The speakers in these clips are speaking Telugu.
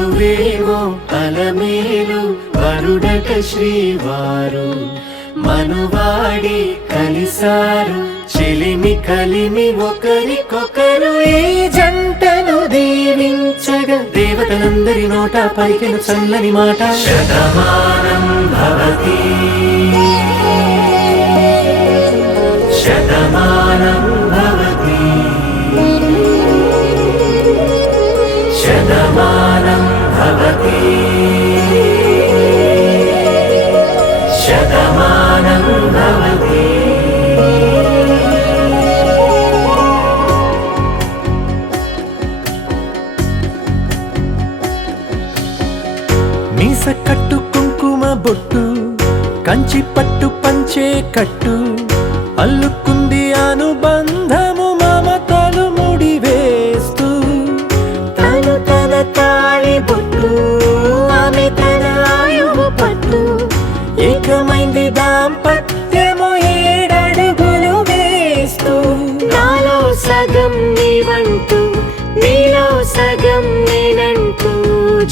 వధువేమో అలమేలు వరుడట శ్రీవారు మనువాడి కలిసారు చెలిమి కలిమి ఒకరికొకరు ఈ జంటను దీవించగా దేవతలందరి నోట పలికిన చల్లని మాట శతమానం భవతి శతమానం భవతి శతమానం భవతి శతమానం భవతి. మీస కట్టు కుంకుమ బొట్టు కంచి పట్టు పంచే కట్టు అల్లుకుంది అనుబంధము మమతలు ముడివేస్తూ తను తన తాళి బొట్టు ఆమె తన ఆయువు పట్టు ఏకమైంది దాంపత్యము 7 అడుగులు వేస్తూ నాలో సగం నీవంటూ నీలో సగం నేనంటూ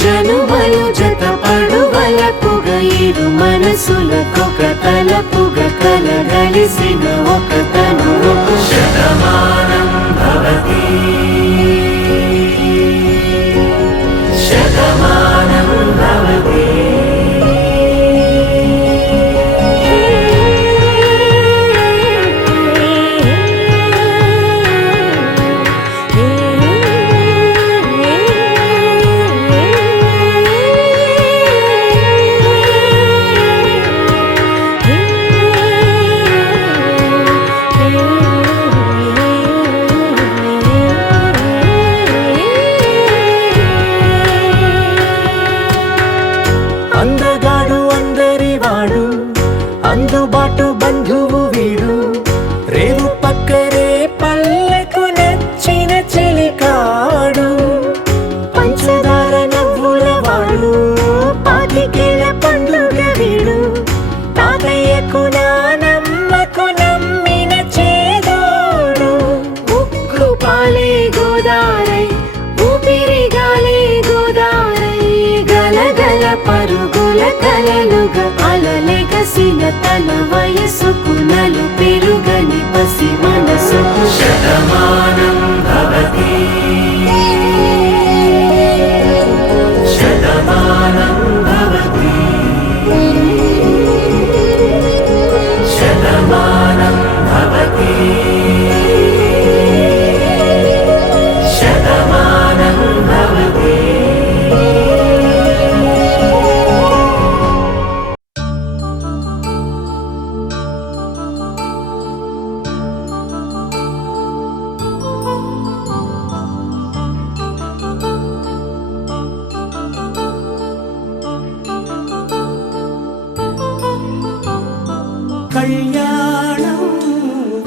జనుమలు జతపడువలపుగ ఇరు మనసులకొక తలపుగ కలగలిసిన ఒక తను శతమానం భవతి శతమానం భవతి. అందగాడు అందరివాడు అందుబాటు బంధువు వీడు రేవు పక్కరే పల్లెకు నచ్చిన చెలికాడు పంచదార నవ్వుల వాడు పాతికేల పండుగ వీడు తాతయ్యకు నానమ్మకు నమ్మిన చేదోడు ఉక్కు పాలే గోదారై ఊపిరిగాలే గోదారై గలగల పరుగుల కలలుగా అలలెగసిన తన వయసుకు నలు పెరుగని పసి మనసుకు శతమానం భవతి శతమానం భవతి శతమానం భవతి శతమానం భవతి. కళ్యాణం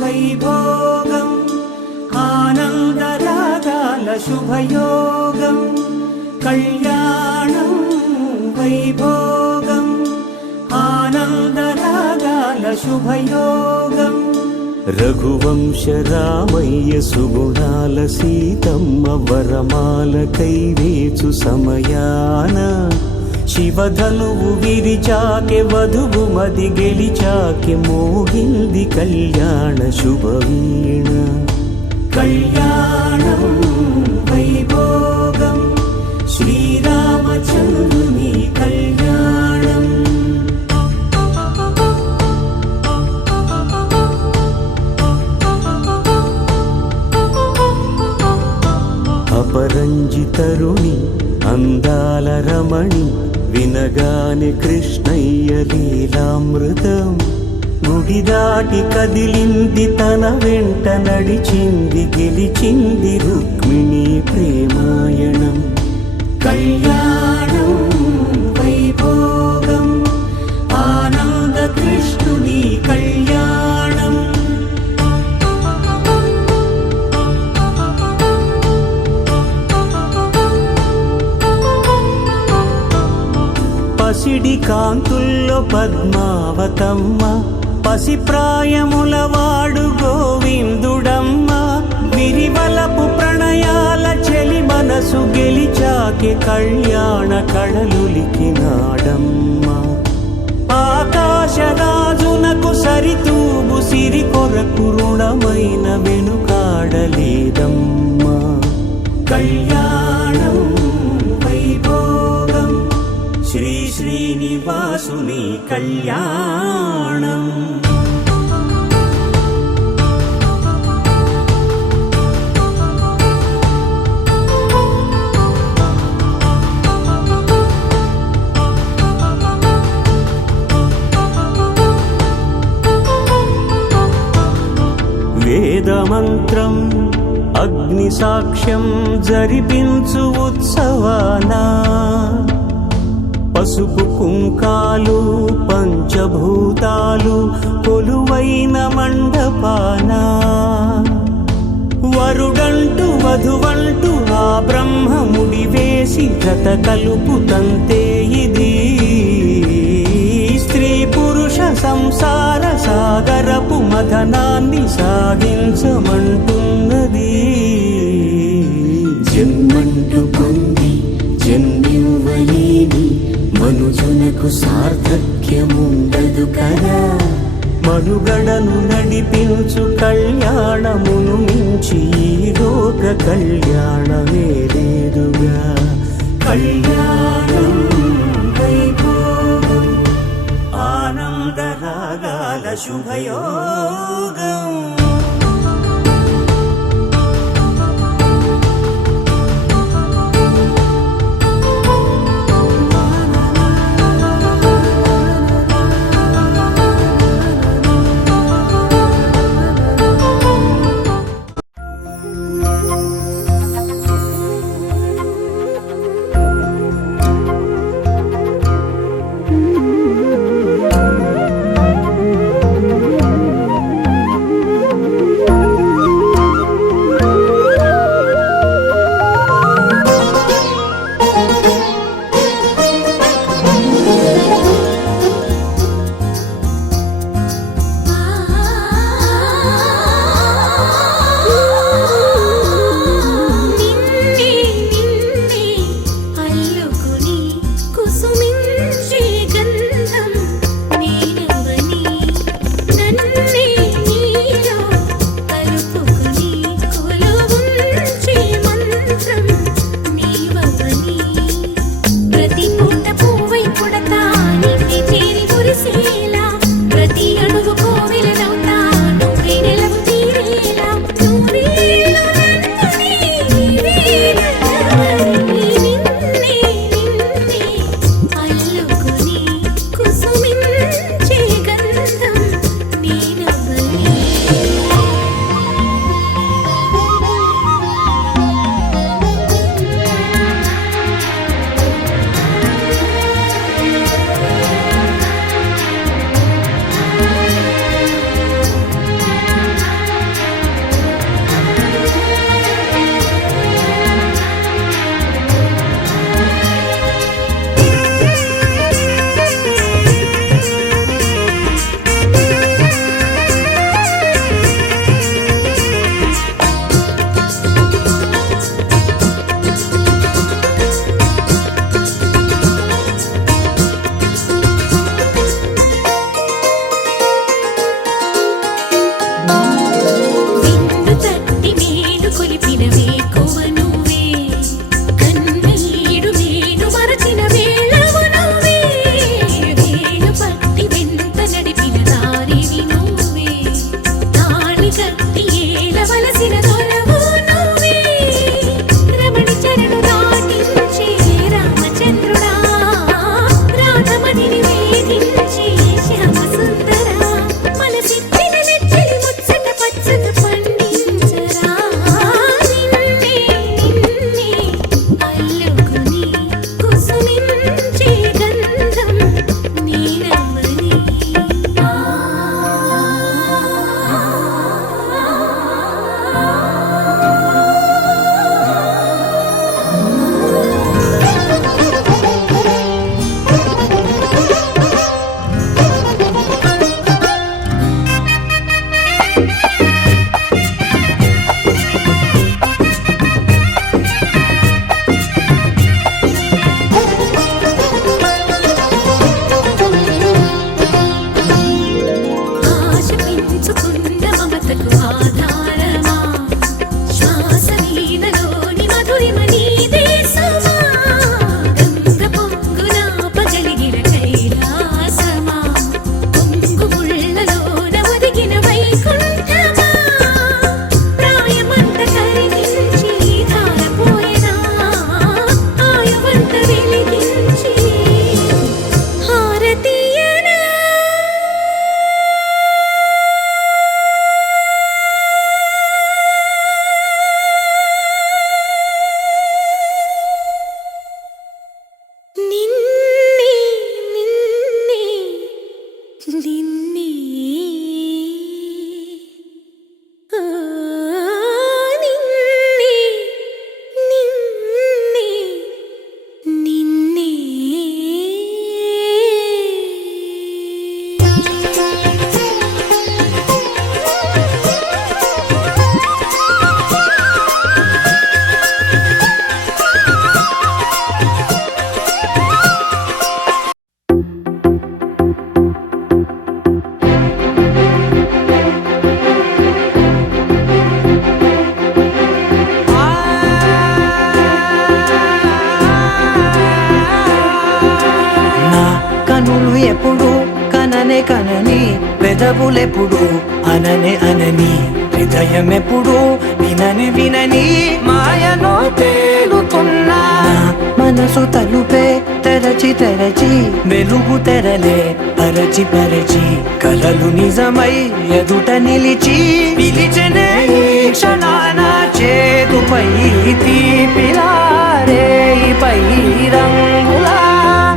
వైభోగం ఆనందరాగాల శుభయోగం కళ్యాణం వైభోగం ఆనందరాగాల శుభయోగం రఘువంశ రామయ్య సుగుణాల సీతమ్మ వరమాల కైవేచు సమయాన శివధనువు విరిచాకె వధువు మది గెలిచాకె మోగింది కళ్యాణ శుభవీణ కళ్యాణం వైభోగం శ్రీరామచంద్రుని కళ్యాణం అపరంజి తరుణి అందాల రమణి వినగానే కృష్ణయ్య లీలామృతం గుడి దాటి కదిలింది తన వెంట నడిచింది గెలిచింది రుక్మిణి ప్రేమాయణం కళ్యాణం వైభోగం ఆనంద కృష్ణుని కళ్యాణం పసిడి కాంతుల్లో పద్మావతమ్మ పసిప్రాయముల వాడు గోవిందుడమ్మ విరివలపు ప్రణయాల చెలి మన మనసు గెలిచాకే కళ్యాణ కళలులికినాడమ్మా ఆకాశరాజునకు సరితూబు సిరి కొరకు రుణమైన వెనుకాడలేదమ్మా కళ్యాణం వైభోగం శ్రీ శ్రీనివాసుని కళ్యాణం వేదమంత్రం అగ్ని సాక్ష్యం జరిపించు ఉత్సవానా పసుపు కుంకాలు పంచభూతాలు కొలువైన మండపానా వరుడంటూ వధువంటూ ఆ బ్రహ్మముడి వేసి జత కలుపు తంతే ఇది స్త్రీ పురుష సంసార సాగరపు మథనాన్ని సాగించమంటున్నది జన్మంటూ పొంది జన్మివ్వలేని మనుజునకు సార్థక్యముండదు కదా మనుగడను నడిపించు కళ్యాణమును మించి ఈ లోక కళ్యాణమే లేదుగా కళ్యాణం వైభోగం ఆనందరాగాల శుభయోగం కనులు ఎప్పుడు కననే కనని, పెదవులెప్పుడు అననే అనని, హృదయం ఎప్పుడు వినని వినని మాయలో తేలుతున్నా. మనసు తలుపే తెరచి తెరచి, వెలుగు తెరలే పరచి పరచి, కలలు నిజమై ఎదుట నిలిచి పిలిచెనే ఈ క్షణాన. చేతుపై తీపిలారే పై రంగులా,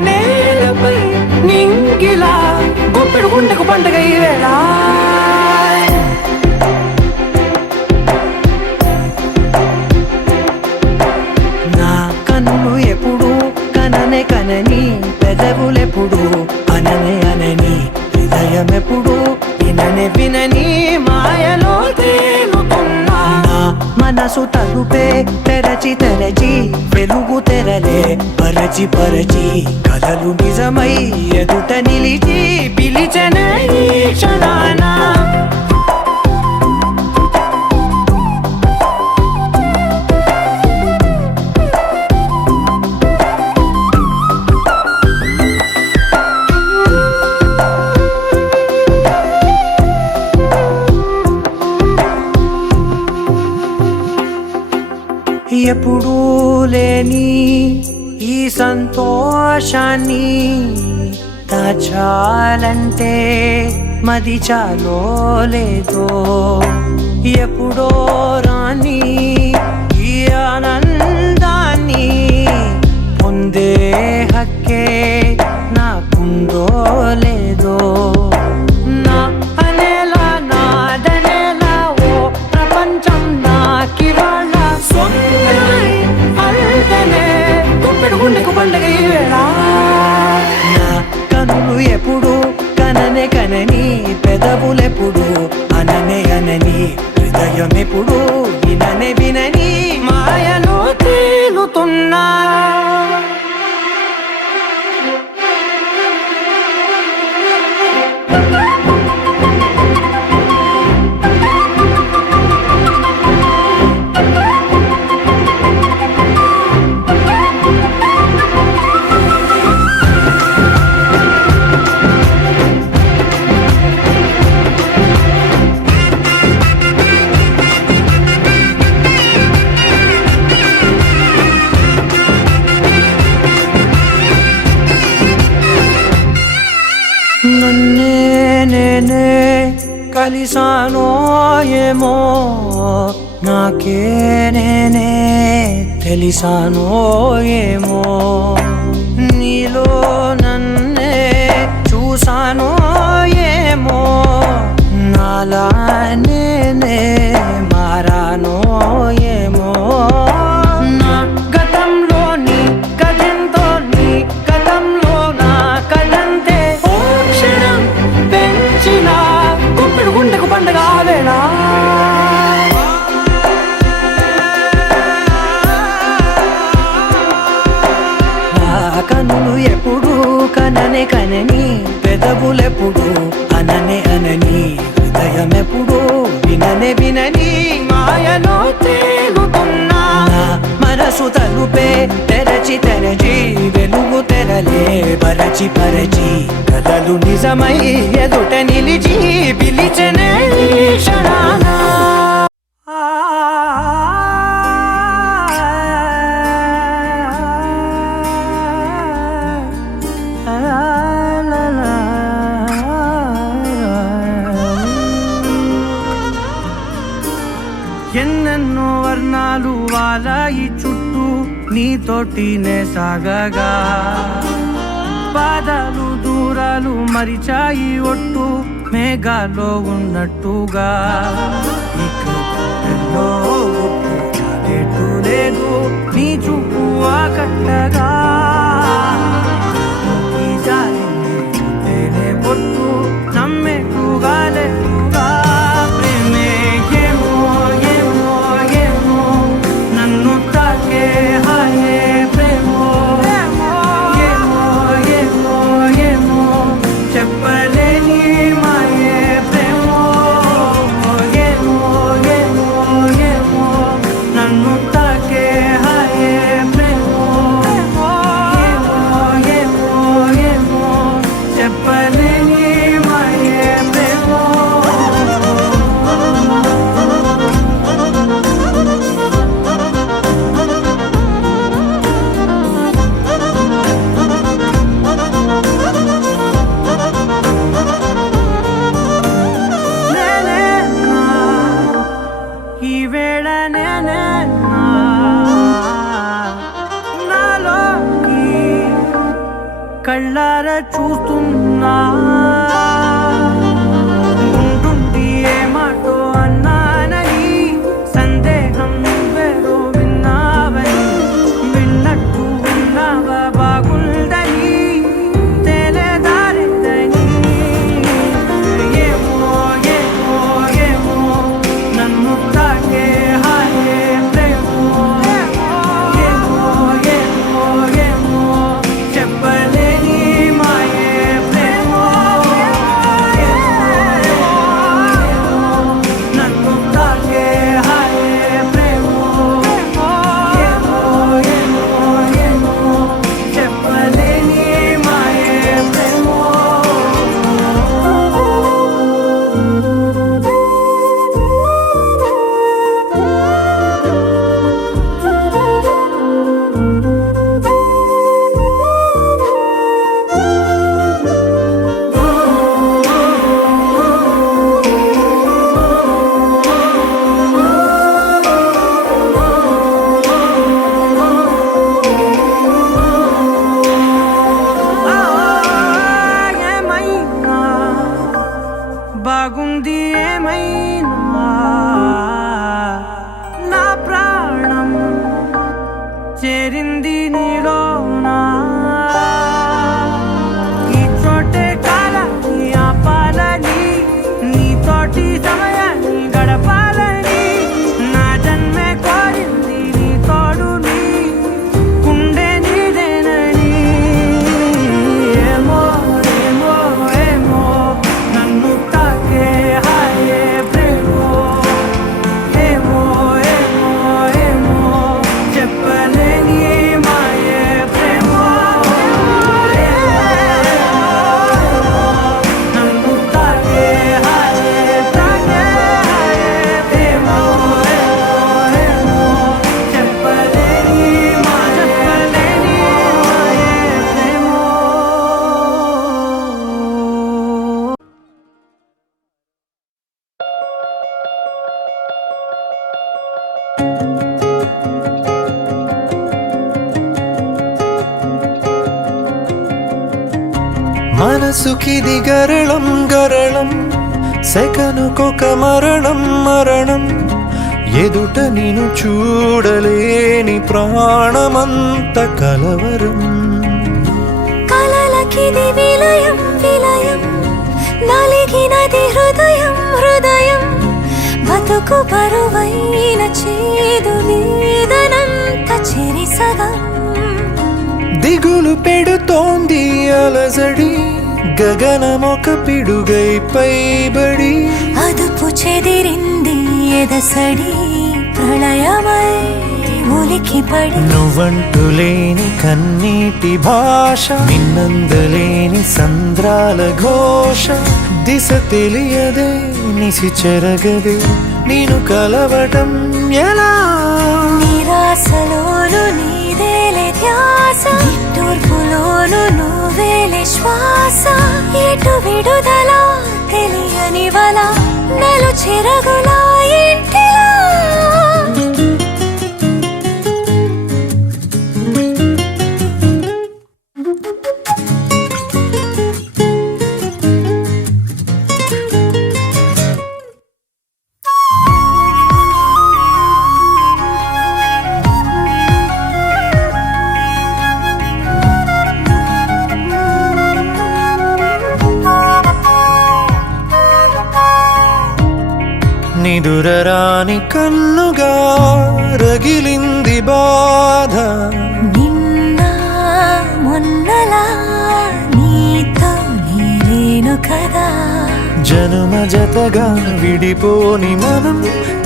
నేలపై నింగిలా, గుప్పెడు గుండెకు పండుగ ఈ వేళ. నా కన్నులు ఎప్పుడు కననే కనని, పెదవులెప్పుడు అననే అనని, హృదయం ఎప్పుడు విననే వినని మాయలో తేలుతున్నా. నా మనసు తలుపే తెరచి తెరచి, వెలుగు తెరలే పరచి పరచి, కలలు నిజమై ఎదుట నిలిచి పిలిచెనే ఈ క్షణాన. ఎప్పుడూ లేని ఈ సంతోషాన్ని దాచాలంటే మది చాలో లేదో, ఎప్పుడో రాని ఈ ఆనందాన్ని పొందే హక్కే నాకుందో లేదో. నా అనేలా నాదనేలా ఓ ప్రపంచం నాకివాళ సొంతమై అల్దనే, గుప్పెడు గుండెకు పండుగ ఈ వేళ. నా కనులు ఎప్పుడు కననే కనని, పెదవులెప్పుడు అననే అనని, హృదయం ఎప్పుడు విననే వినని మాయలో తేలుతున్నా. నన్నే నేనే కలిసానో ఏమో, నాకే నేనే తెలిసానో ఏమో, నీలో నన్నే చూసానో ఏమో, నాలా నేనే మారానో ఏమో. నా గతంలోని కథంతో నీ గతంలో నా కథంతే, ఓ క్షణం పెంచిన గుప్పెడు గుండెకు పండుగ వేళ. కనులు ఎప్పుడు కననే కనని, పెదవులెప్పుడు అననే అనని, హృదయం ఎప్పుడు విననే వినని మాయలో తేలుతున్నా. మనసు తలుపే తెరచి తెరచి, వెలుగు తెరలే పరచి పరచి, కలలు నిజమై ఎదుట నిలిచి పిలిచెనే ఈ క్షణాన. ఎన్నెన్నో వర్ణాలు వాలాయి చుట్టూ, నీతోటినే సాగగా, పాదాలు దూరాలు మరిచాయి ఒట్టు, మేఘాలో ఉన్నట్టుగా. ఇక ఎన్నో ఒట్టు లేదు, నీ చూపు ఆకట్టగా, ఈ జాలిని చూస్తేనే పొట్టు నమ్మేట్టుగా లేటుగా. ప్రేమే ఏమో ఏమో ఏమో, నన్ను తాకే హాయే ప్రేమో, ఏమో ఏమో ఏమో, చెప్పలేని మాయే ప్రేమో, ఏమో ఏమో ఏమో, నన్ను తాకే హాయే ప్రేమో, ఏమో చెప్పలేని మాయే ప్రేమో ఈ వేళ నాలోకి కళ్ళారా చూస్తున్నా ఉంటుండి ఏ మాటో అన్నానని సందేహం నువ్వేదో విన్నావని విన్నట్టు ఉన్నావా బాగుందని తెలియదారిందని ఏమో ఏమో ఏమో నన్ను తాకే హాయే ప్రేమో ఏమో ఏమో ఏమో చెప్పలేని మాయే ప్రేమో నన్ను తాకే హాయే ప్రేమో ఏమో ఏమో ఏమో చెప్పలేని మాయే ప్రేమో ఏమైనా బాగుంది ఏమైనా నా ప్రాణం చేరింది నీలోనా ఈ చోటే కాలాన్ని ఆపాలని నీతోటి సమయాన్ని గడపాలని నా జన్మే కోరింది నీ తోడుని గుండె నీదేనని ఏమో ఏమో ఏమో నన్ను తాకే హాయే ప్రేమో ఏమో ఏమో ఏమో చెప్పలేని మాయే ప్రేమో నన్ను తాకే హాయే ప్రేమో ఏమో చెప్పలేని మాయే ప్రేమో మనసుకిది గరళం గరళం సెకనుకొక మరణం మరణం ఎదుట నిను చూడలేని ప్రాణమంత కలవరం కలలకిది విలయం విలయం నలిగినది హృదయం హృదయం బతుకు బరువైన చేదు వేదనంత చెరిసగం దిగులు పెడుతోంది అలజడి గగనమొక పిడుగై పైబడి అదుపు చెదిరింది ఎదసడి ప్రళయమై ఉలికిపడి నువ్వంటులేని కన్నీటి భాష నిన్నందులేని సంద్రాల ఘోష దిశ తెలియదే నిసి చెరగదే నేను కలవటం ఎలా నిరాశలోను నీదేలే ధ్యాస నిట్టూర్పులోను నువ్వేలే శ్వాస ఎటు విడుదల తెలియని వల నలు చెరగులా ఇంటిలా నిదురరాని కన్నుగా రగిలింది బాధ నిన్న మొన్నలా నీతో నేనేను కదా జనుమ జతగా విడిపోని మనం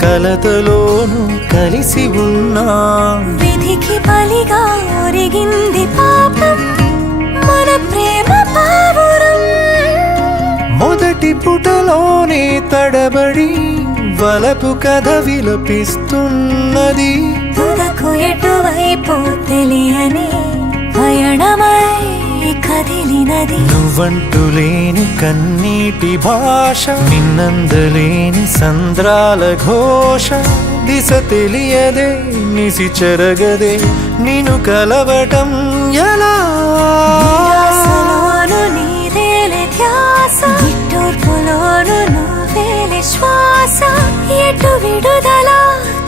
కలతలోను కలిసి ఉన్నాం విధికి బలిగా ఒరిగింది పాపం మన ప్రేమ పావురం నాలోనే తడబడి వలపు కథ విలపిస్తున్నది. తుదకు ఎటువైపు తెలియని పయణమై కదిలినది. నువ్వంటూ లేని కన్నీటి భాష, నిన్నందలేని సంద్రాల ఘోష, దిశ తెలియదే నిసి చెరగదే నిన్ను కలవటం ఎలా? ధ్యాసలోను నీదేలే ధ్యాస, నిట్టూర్పులోను నువ్వేలే శ్వాస. ఎటు విడుదల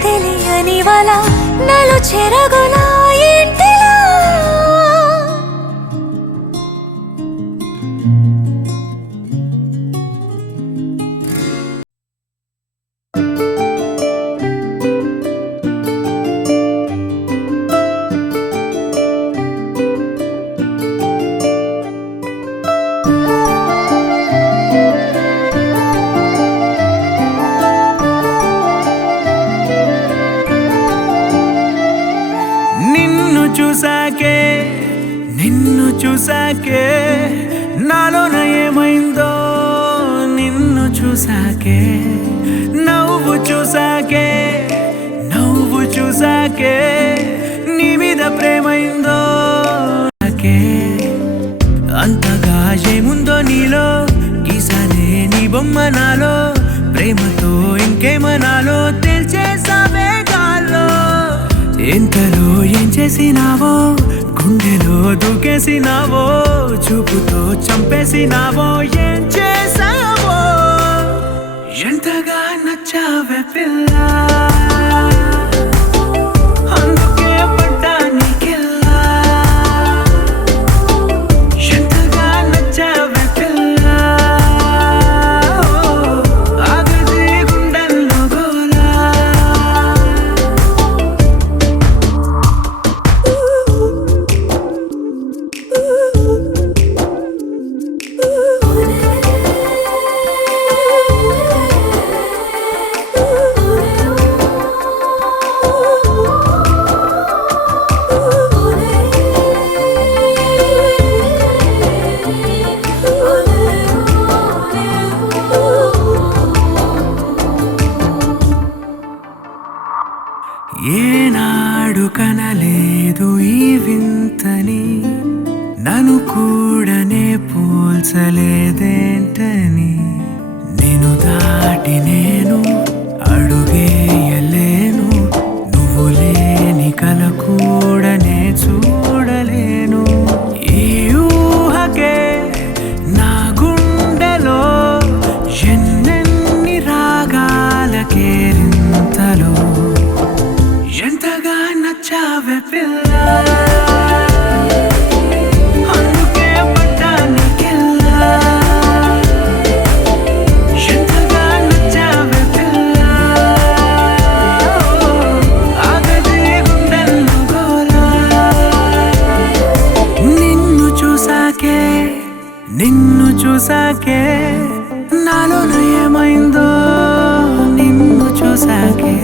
తెలియని వల, నలు చెరగులా ఇంటిలా. నిన్ను చూసాకే నాలోన ఏమైందో, నిన్ను చూసాకే నవ్వు చూసాకే నీ మీద ప్రేమైందో. అంతగా ఏముందో నీలో, గీసానే నీ బొమ్మ నాలో, ప్రేమతో ఇంకేమనాలో తెలిచేసావే గాల్లో. ఎంతలో ఏం చేసినావో, గుండెలో దూకేసినావో, చూపుతో చంపేసినావో, ఏం చేసావో. ఎంతగా నచ్చావే పిల్ల, అందుకే పడ్డా నీకెల్లా. ఎంతగా నచ్చావే పిల్ల, ఆగది గుండెల్లో గోలా. ఏనాడు కనలేదు ఈ వింతని, నన్ను కూడనే పోల్చలేదేంటని. నేను దాటి నేను అడుగేయలేను, నువ్వు లేని కల కూడనే చూడలేను. ఈ ఊహకే నా గుండెలో ఎన్నెన్ని రాగాల కేరింతలో. ఎంతగా నచ్చావే పిల్ల, అందుకే పడ్డా నీకెల్లా. ఎంతగా నచ్చావే పిల్ల, ఆగది గుండెల్లో గోలా. నిన్ను చూసాకే నాలోన ఏమైందో, నిన్ను చూసాకే.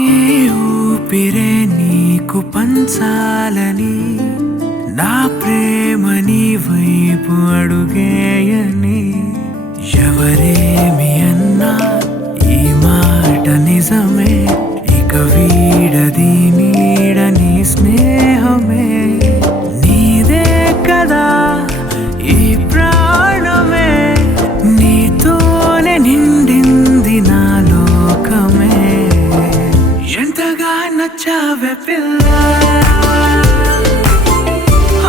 ఈ ఊపిరే నీకు పంచాలని, నా ప్రేమ నీ వైపు అడుగేయని. ఎవరేమి అన్నా ఈ మాట నిజమే, ఇక వీడది నీడని స్నేహమే. నీదే కదా ఈ ప్రాణమే, నీతోనే నిండింది నా లోకమే. ఎంతగా నచ్చావే పిల్ల,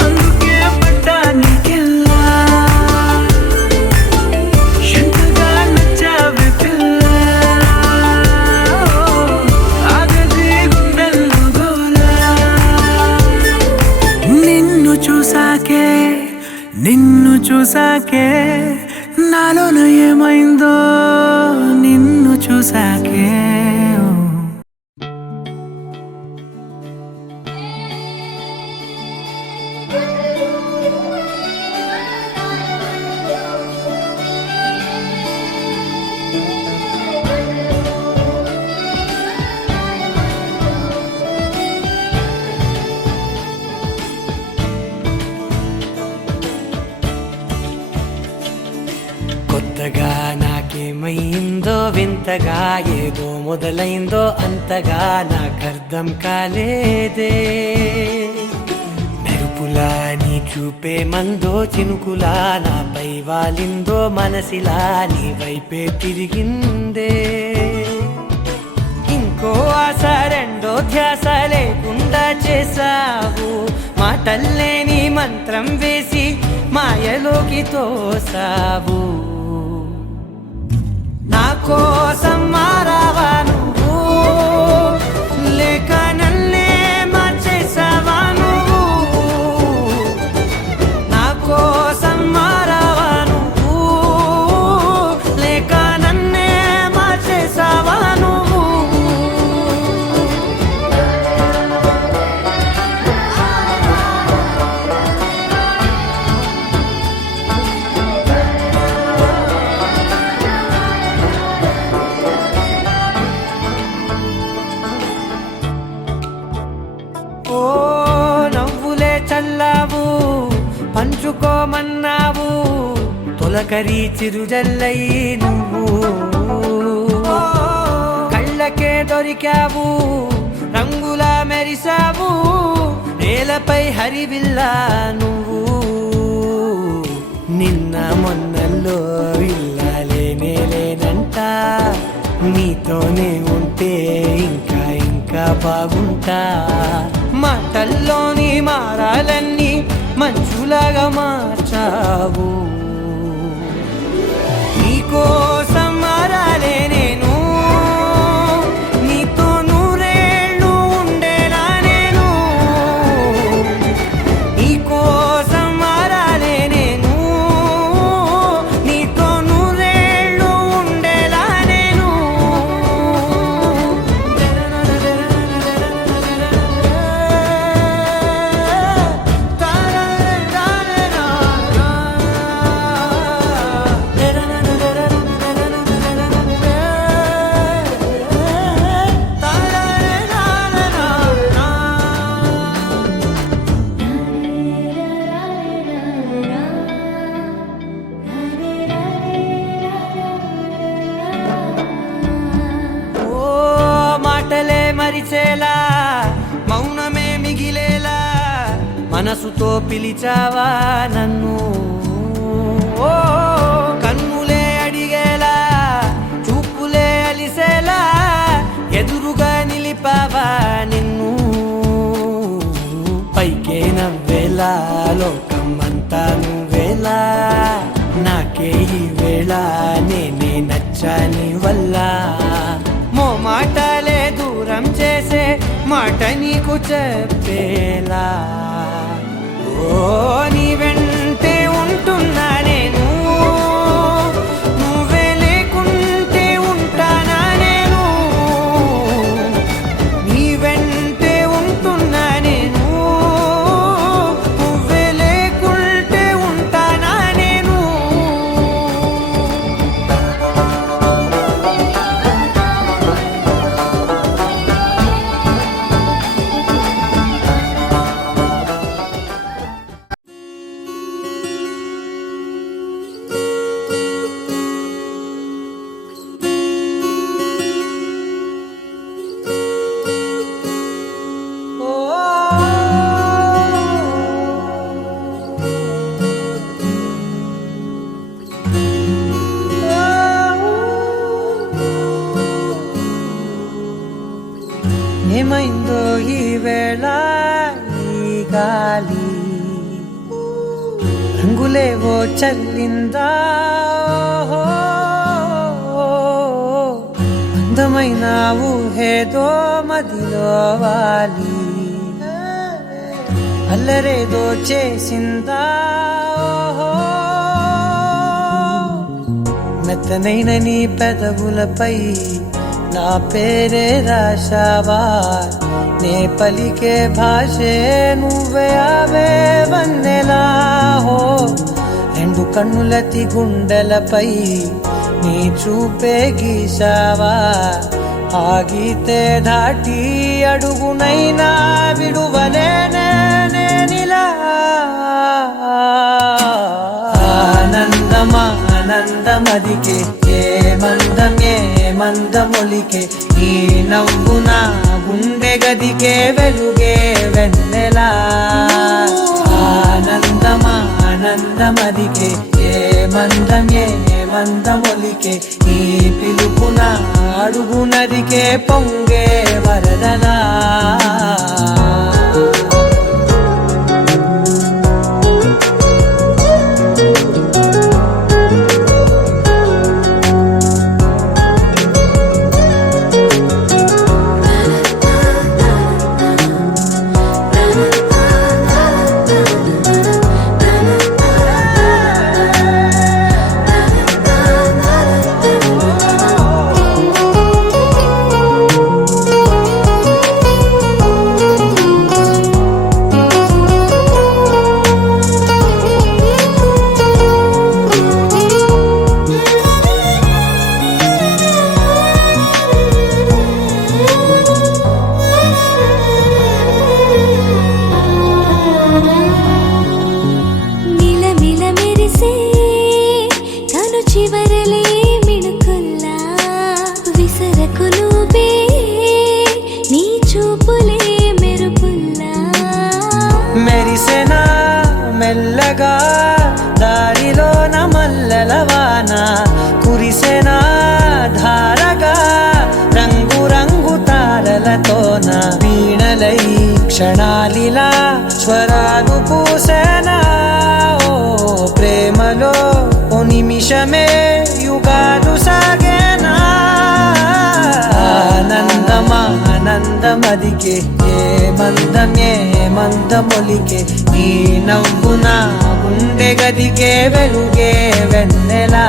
అందుకే పడ్డా నీకెల్లా. ఎంతగా నచ్చావే పిల్ల, ఆగది గుండెల్లో గోలా. నిన్ను చూసాకే నాలోన ఏమైందో, నిన్ను చూసాకే. ఎంతగా ఏదో మొదలైందో అంతగా నాకర్థం కాలేదే మెరుపులా నీ చూపే మందో చినుకులా నాపై వాలిందో మనసిలా నీ వైపే తిరిగిందే ఇంకో ఆశ రెండో ధ్యాస లేకుండా చేసావు మాటల్లేని మంత్రం వేసి మాయలోకి తోసావు నా కోసం మారావా నువ్వు లేక నన్నే మార్చేసావా నువ్వు నా కోసం మారావా నువ్వు లేక నన్నే మార్చేసావా నువ్వు ఓ నవ్వులే చల్లావు పంచుకోమన్నావు తొలకరి చిరుజల్లై నువ్వు కళ్ళకే దొరికావు రంగులా మెరిసావు నేలపై హరివిల్లా నువ్వు నిన్న మొన్నల్లో ఇల్లాలేనే లేనంట నీతోనే ఉంటే ఇంకా ఇంకా బాగుంటా మాటల్లోని మారాలన్నీ మంచులాగా మార్చావు నీకోసం మారాలే నేను నీతో నూరేళ్ళు ఉండేలా నేను నీకోసం మారాలే నేను నీతో నూరేళ్ళు ఉండేలా నేను ఓ మాటలే మరిచేలా మౌనమే మిగిలేలా మనసుతో పిలిచావా నన్ను ఓ కన్నులే అడిగేలా చూపులే అలిసేలా ఎదురుగా నిలిపావా నిన్ను పైకే నవ్వేలా లోకమంతా నువ్వేలా నాకే ఈ వేళ నేనే నచ్చాని వల్ల మాటలే దూరం చేసే మాట నీకు చెప్పేలా ఓ నీ వెంటే ఉంటున్నా నేను నువ్వే లేకుంటే ఉంటానా నేను నీ వెంటే ఉంటున్నా నేను నువ్వే లేకుంటే ఉంటానా నేను ఏమైందో ఈ వేళ ఈ గాలి రంగులేవో చల్లిందా అందమైన ఊహేదో మదిలో వాలి అల్లరేదో చేసిందా మెత్తనైన నీ పెదవులపై నా పేరే రాశావా నే పలికే భాషే నువ్వే ఆవే వన్నెలా హో రెండు కన్నులతి గుండెలపై నీ చూపే గీశావా ఆగితే దాటి అడుగునైనా విడువలేనే నేనిలా ఆనందమా ఆనందమదికే ఏ మందం ఏ మందమొలికే ఈ నవ్వు నా గుండె గదికే వెలుగే వెన్నెలా ఆనందమదికే ఏ మందమొలికే ఈ పిలుపున అడుగునదికే పొంగే వరదలా చివరలే మిణుకుల్లా విసరకు నువ్వే నీ చూపులే మెరుపుల్లా మెరిసెనా మెల్లగా దారిలోన మల్లెలవాన కురిసెనా ధారగా రంగు రంగు తారలతోన వీణలై క్షణాలిలా స్వరాలు పూసెనా ఓ ప్రేమలో ఓ నిమిషమే యుగాలు సాగేనా ఆనందమదికే ఏ మందమొలికే ఈ నవ్వు నా గుండె గదికే వెలుగే వెన్నెలా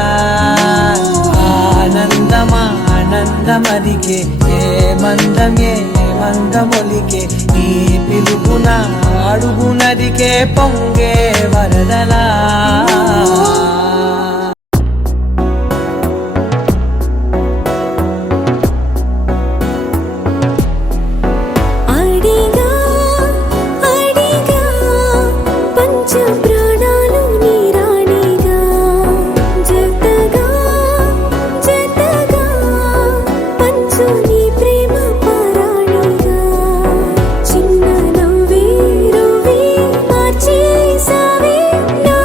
ఆనందమదికే ఏ మందమొలికే ఈ పిలుపున అడుగునదికే పొంగే వరదలా చిన్న నవ్వే రువి మార్చేసావే నా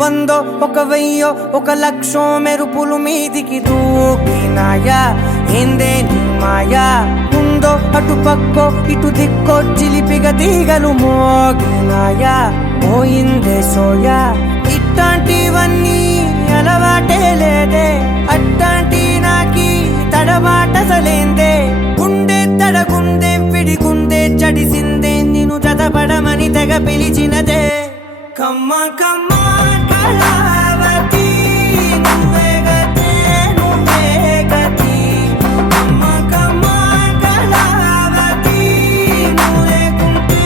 వందో ఒక వెయ్యో ఒక లక్షో మెరుపులు మీదికి దూకినాయా ఏందే నీ మాయా ఉందో అటు పక్కో ఇటు దిక్కో చిలిపిగ తీగలు మోగినాయా పోయిందే సోయా ఇట్లాంటివన్నీ అలవాటే లేదే అట్లాంటి నాకి తడబాటసలేందే గుండె తడగుందే విడిగుందే చడిసిందే నిన్ను చదపడమని తెగ పిలిచినదే కమ్మ కమ్మ కళావతి నువ్వే గతే నువ్వే గతి కమ్మ కమ్మ కళావతి నువ్వు లేకుంటే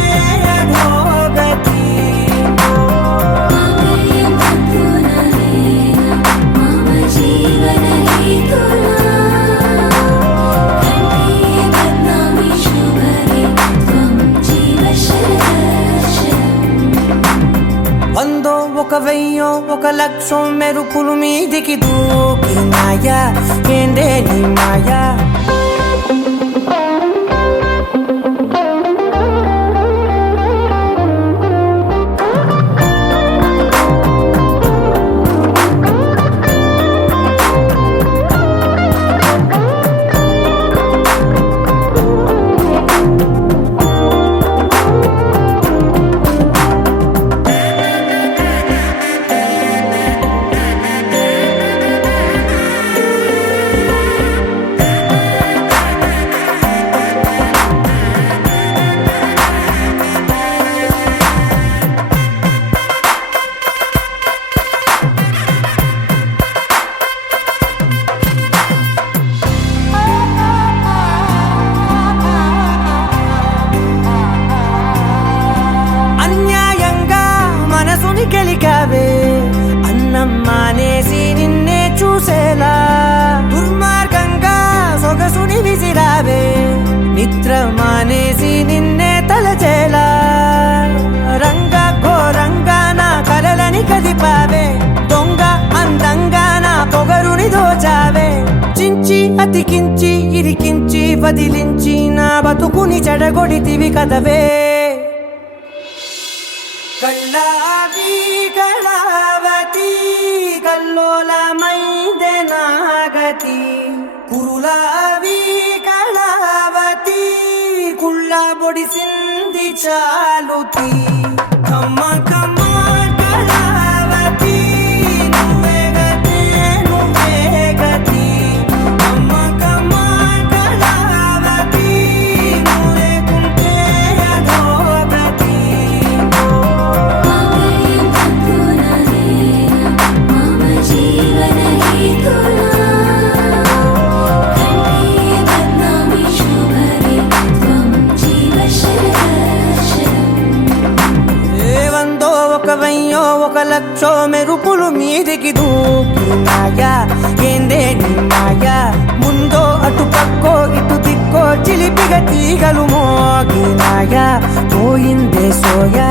అధోగతి వందో ఒక వెయ్యో ఒక లక్షో మెరుపులు మీదికి దూకినాయా ఏందే నీ మాయా నిద్ర మానేసి నిన్నే తలచేలా రంగా ఘోరంగా నా కలలని కదిపావే దొంగ అందంగా నా పొగరుని దోచావే చించి అతికించి ఇరికించి వదిలించి నా బతుకుని చెడగొడితివి కదవే కళ్ళావి కళావతి కల్లోలమైందే నాగతి కురులావి కళావతి కుళ్ళ బొడిసింది చాలుతి కమ్మ కమ్మ కళావతి నువ్వే గతే నువ్వే గతి కమ్మ కమ్మ కళావతి నువ్వు లేకుంటే అధోగతి మమ జీవన హేతునా కంఠే బద్నామి శుభగే త్వం జీవ శరణం ఏవందో ఒక వెయ్యో ఒక లక్షో మెరుపులు మీదికి దూకినాయా ఏందే నీ మాయా ముందో అటు పక్కో ఇటు దిక్కో చిలిపిగ తీగలు మోగినాయా పోయిందే సోయా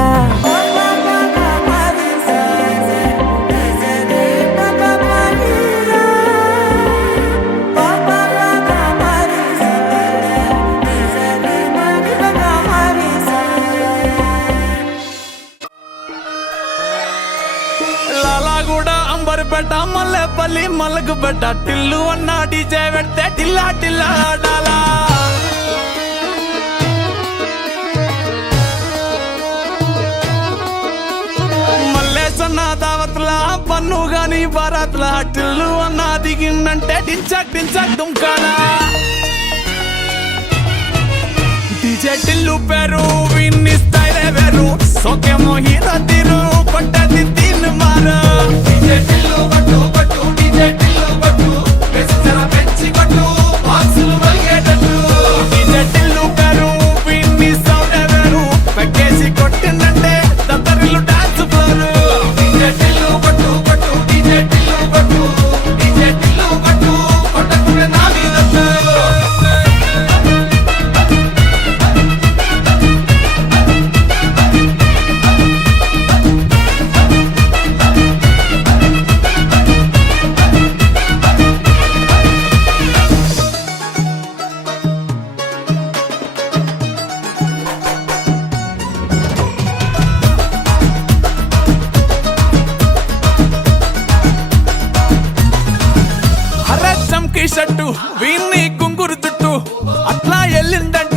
లాలాగూడ అంబర్పేట మల్లెపల్లి మలకపేట టిల్లు అన్న డీజే పెడితే టిల్లా టిల్లా డాలా మల్లేసన్న దావత్ల పన్ను గాని బారాత్ల టిల్లు అన్న దిగిందంటే టించక్ టించక్ దుంకాలా డీజే టిల్లు పేరు విన్ని స్టైలే వేరు సోకేమో హీరో తీరు కొట్టది తిన్ మారు డీజే టిల్లు కొట్టు కొట్టు డీజే టిల్లు కొట్టు వెచ్చర పెంచి కొట్టు బాక్సులు వలిగేటట్టు డీజే టిల్లు పేరు విన్ని సౌండే వేరు పెక్కేసి కొట్టిందంటే దత్తరిల్లు డాన్స్ ఫ్లోరు డీజే టిల్లు కొట్టు కొట్టు డీజే టిల్లు కొట్టు డీజే టిల్లు కొట్టు కొట్టకునే నాది దత్తు హర చంకి షట్టు వీన్ని గుంగురు తుట్టు అట్లా ఎల్లిందంటే